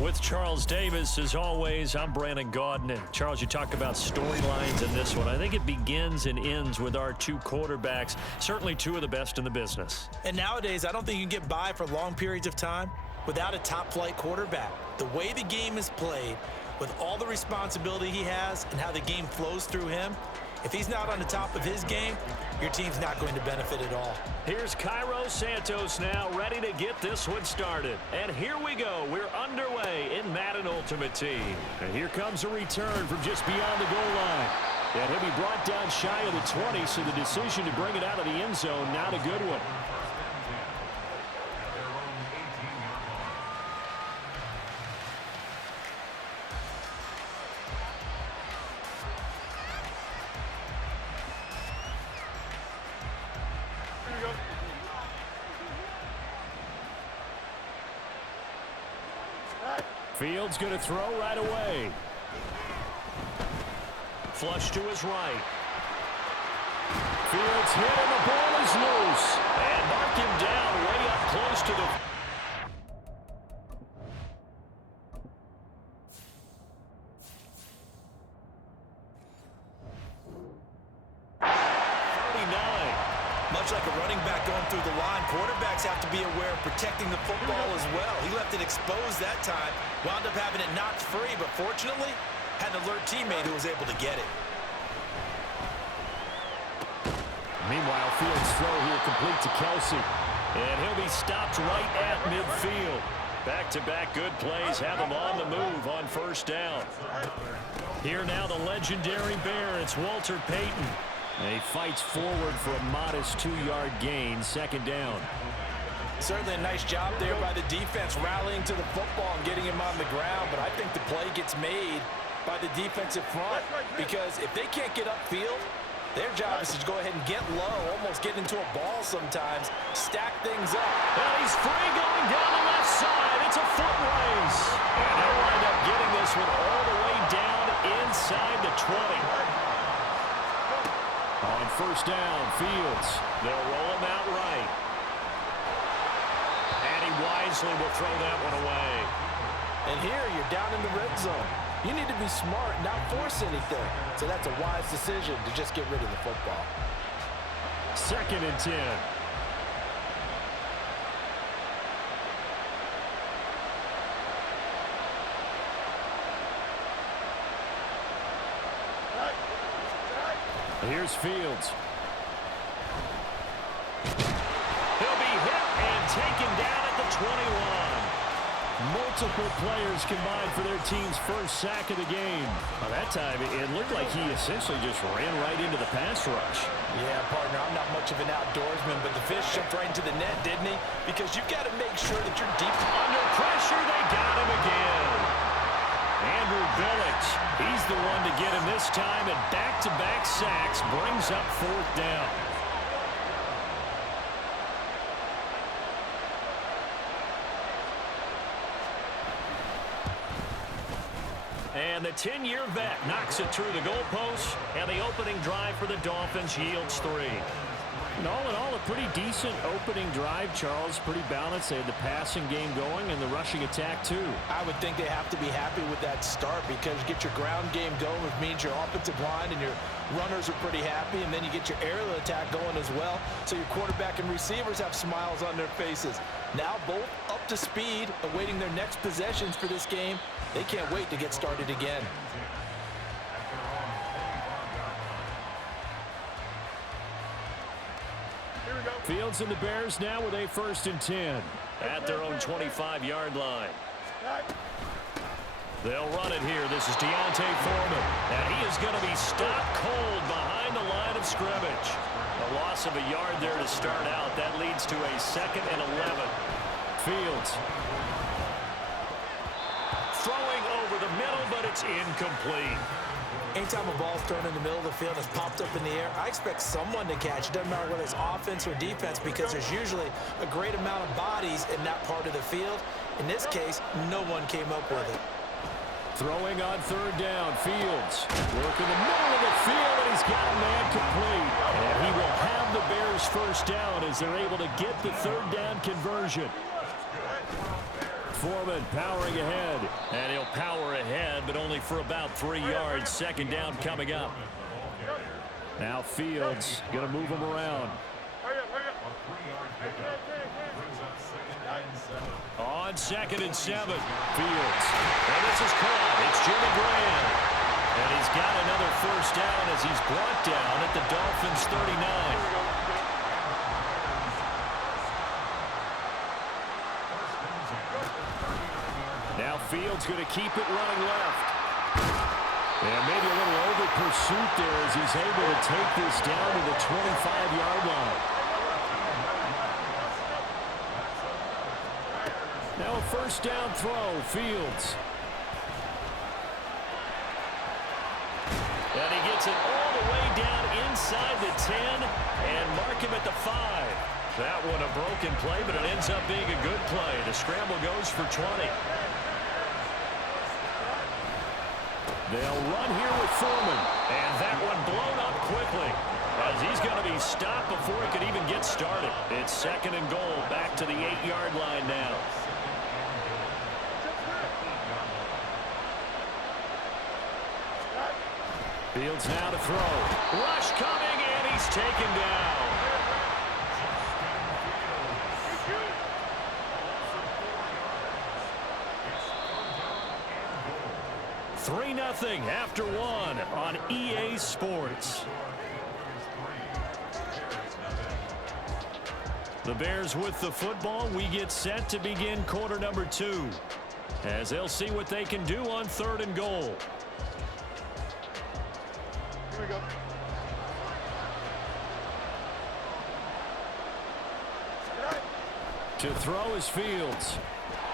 With Charles Davis, as always, I'm Brandon Gaudin. And Charles, you talk about storylines in this one. I think it begins and ends with our two quarterbacks, certainly two of the best in the business. And nowadays, I don't think you can get by for long periods of time without a top-flight quarterback. The way the game is played, with all the responsibility he has and how the game flows through him, if he's not on the top of his game, your team's not going to benefit at all. Here's Cairo Santos now ready to get this one started. And here we go. We're underway in Madden Ultimate Team. And here comes a return from just beyond the goal line. And he'll be brought down shy of the 20, so the decision to bring it out of the end zone, not a good one. Fields going to throw right away. Flush to his right. Fields hit and the ball is loose. And mark him down way up close to the... 39. Much like a running back going through the line, quarterbacks have to be aware of protecting the football as well. He left it exposed that time, wound up having it knocked free, but fortunately, had an alert teammate who was able to get it. Meanwhile, Fields' throw here complete to Kelsey. And he'll be stopped right at midfield. Back-to-back good plays have him on the move on first down. Here now the legendary Bear, it's Walter Payton. And he fights forward for a modest 2-yard gain, second down. Certainly a nice job there by the defense rallying to the football and getting him on the ground, but I think the play gets made by the defensive front because if they can't get upfield, their job is to go ahead and get low, almost get into a ball sometimes, stack things up. And he's free going down the left side. It's a foot race. And they'll wind up getting this one all the way down inside the 20. On first down, Fields. They'll roll him out right. And he wisely will throw that one away. And here you're down in the red zone. You need to be smart, not force anything. So that's a wise decision to just get rid of the football. Second and 10. Here's Fields. He'll be hit and taken down at the 21. Multiple players combined for their team's first sack of the game. By that time, it looked like he essentially just ran right into the pass rush. Yeah, partner, I'm not much of an outdoorsman, but the fish jumped right into the net, didn't he? Because you've got to make sure that you're deep. Under pressure, they got him again. Andrew Billings, he's the one to get him this time, and back-to-back sacks brings up fourth down. And the 10-year vet knocks it through the goalpost, and the opening drive for the Dolphins yields 3. And all in all, a pretty decent opening drive, Charles. Pretty balanced. They had the passing game going and the rushing attack, too. I would think they have to be happy with that start because you get your ground game going, which means your offensive line and your runners are pretty happy, and then you get your aerial attack going as well. So your quarterback and receivers have smiles on their faces. Now both up to speed, awaiting their next possessions for this game. They can't wait to get started again. Fields and the Bears now with a 1st and 10 at their own 25-yard line. They'll run it here. This is Deontay Foreman, and he is going to be stopped cold behind the line of scrimmage. A loss of a yard there to start out. That leads to a 2nd and 11. Fields throwing over the middle, but it's incomplete. Anytime a ball's thrown in the middle of the field and it's popped up in the air, I expect someone to catch. It doesn't matter whether it's offense or defense because there's usually a great amount of bodies in that part of the field. In this case, no one came up with it. Throwing on 3rd down, Fields. Working the middle of the field, and he's got a man complete. And he will have the Bears' first down as they're able to get the 3rd down conversion. Foreman powering ahead. And he'll power ahead, but only for about 3 yards. Second down coming up. Now Fields going to move him around. On 2nd and 7, Fields. And this is caught. It's Jimmy Graham. And he's got another first down as he's brought down at the Dolphins' 39. Now Fields going to keep it running left. And maybe a little over pursuit there as he's able to take this down to the 25-yard line. Now a first down throw, Fields. And he gets it all the way down inside the 10 and mark him at the 5. That one a broken play, but it ends up being a good play. The scramble goes for 20. They'll run here with Foreman. And that one blown up quickly as he's going to be stopped before he could even get started. It's 2nd and goal, back to the 8-yard line now. Fields now to throw. Rush coming, and he's taken down. Three 0 after 1 on EA Sports. The Bears with the football. We get set to begin quarter number 2 as they'll see what they can do on 3rd and goal. Here we go. To throw is Fields.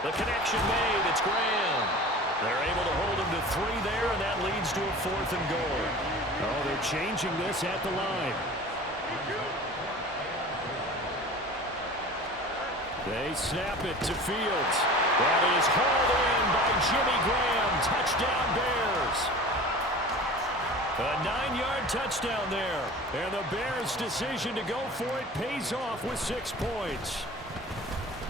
The connection made. It's Graham. They're able to hold him to 3 there, and that leads to a 4th and goal. Oh, they're changing this at the line. They snap it to Fields. That is hauled in by Jimmy Graham. Touchdown Bears. A 9-yard touchdown there. And the Bears' decision to go for it pays off with 6 points.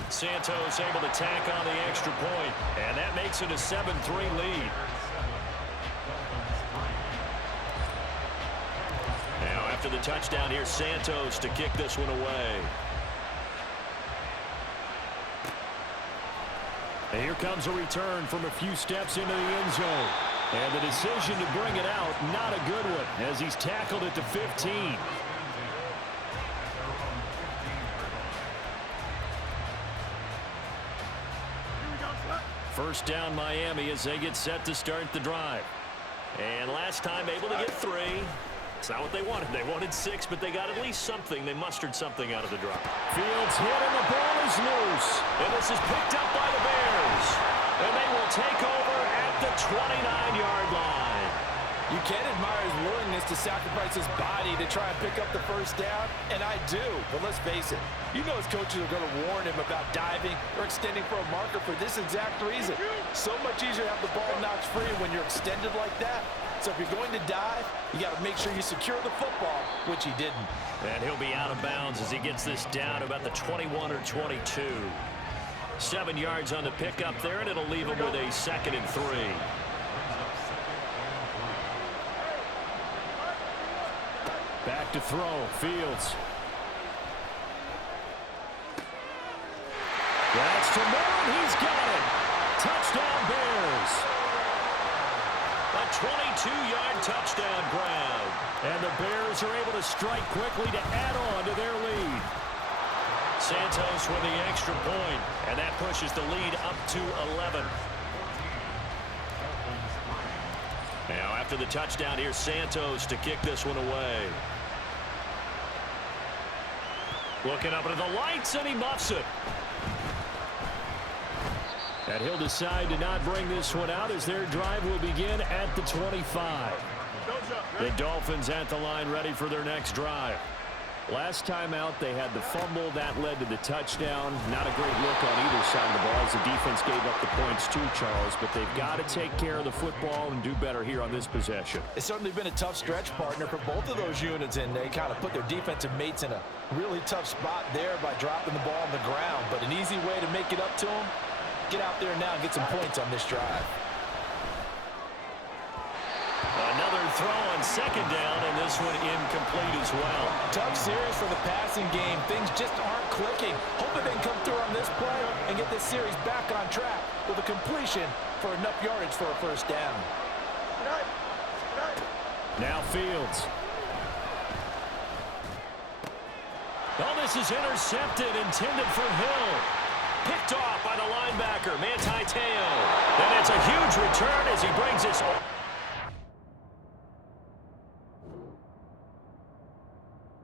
Santos able to tack on the extra point, and that makes it a 7-3 lead. Now after the touchdown, here's Santos to kick this one away. And here comes a return from a few steps into the end zone. And the decision to bring it out, not a good one, as he's tackled at the 15. First down Miami as they get set to start the drive. And last time able to get 3. It's not what they wanted. They wanted 6, but they got at least something. They mustered something out of the drive. Fields hit and the ball is loose. And this is picked up by the Bears. And they will take over at the 29-yard line. You can't admire his willingness to sacrifice his body to try and pick up the first down, and I do. But let's face it, you know his coaches are going to warn him about diving or extending for a marker for this exact reason. So much easier to have the ball knocked free when you're extended like that. So if you're going to dive, you got to make sure you secure the football, which he didn't. And he'll be out of bounds as he gets this down about the 21 or 22. 7 yards on the pickup there, and it'll leave him with a 2nd and 3. Back to throw, Fields. That's to Moore, he's got it. Touchdown Bears. A 22-yard touchdown grab. And the Bears are able to strike quickly to add on to their lead. Santos with the extra point, and that pushes the lead up to 11. Now after the touchdown, here's Santos to kick this one away. Looking up into the lights, and he muffs it. And he'll decide to not bring this one out as their drive will begin at the 25. The Dolphins at the line ready for their next drive. Last time out, they had the fumble. That led to the touchdown. Not a great look on either side of the ball as the defense gave up the points too, Charles. But they've got to take care of the football and do better here on this possession. It's certainly been a tough stretch, partner, for both of those units, and they kind of put their defensive mates in a really tough spot there by dropping the ball on the ground. But an easy way to make it up to them, get out there now and get some points on this drive. Another throw on second down, and this one incomplete as well. Tough series for the passing game. Things just aren't clicking. Hoping they can come through on this play and get this series back on track with a completion for enough yardage for a first down. Now Fields. Oh, this is intercepted, intended for Hill. Picked off by the linebacker, Manti Te'o. And it's a huge return as he brings this